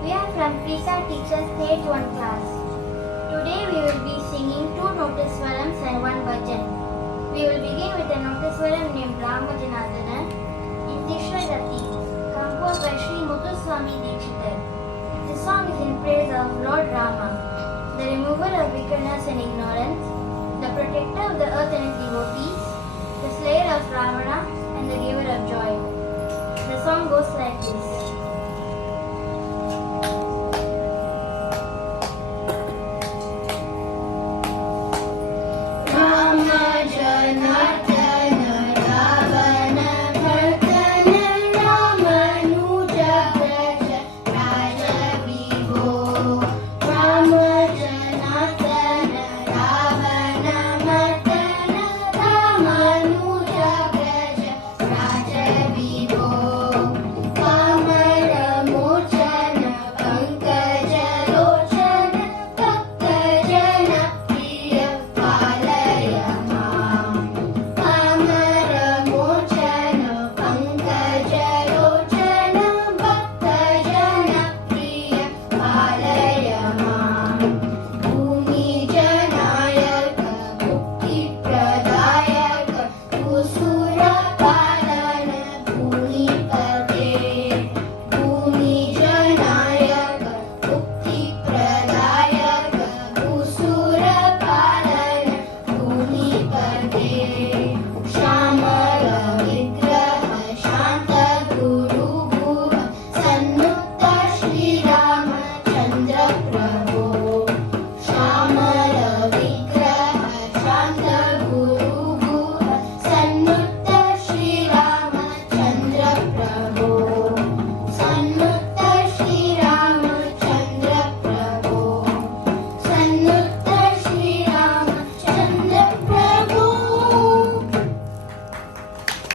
We are from Prisa Teachers Stage 1 class. Today we will be singing 2 Notiswarams and 1 bhajan. We will begin with a Notiswaram named Ramajanadana in Tishrayati, composed by Sri Muthuswami Dikshitar. This song is in praise of Lord Rama, the remover of wickedness and ignorance, the protector of the earth and its devotees, the slayer of Ravana and the giver of joy. The song goes like this. Prabhu